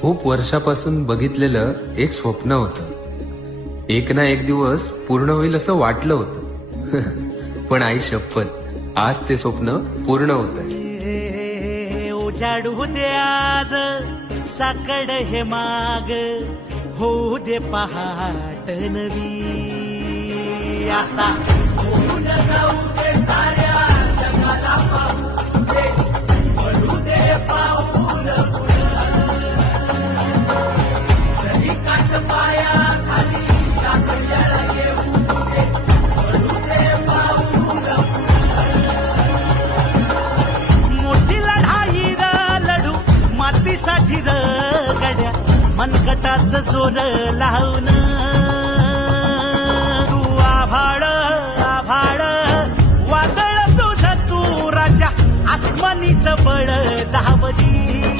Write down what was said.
खूप वर्षापासून बघितलेलं एक स्वप्न होतं. एक ना एक दिवस पूर्ण होईल असं वाटलं होतं. पण आई शपथ, आज ते स्वप्न पूर्ण होतंय. उजाडू दे आज साकड हे माग, होऊ दे पहाट नवी. आता होऊन जाऊ दे साऱ्या जगाला पाहू दे, पडू दे पाऊल जरी काट पाया खाली टाकल्याला घेऊ दे, पडू दे पाऊल. मोठी लढाई लढू मातीसाठी गड्या, मनगटाच जोर लावून. तू आभाळ आभाळ वादळ तुझ तू राजा, आसमानीच बळ दावली.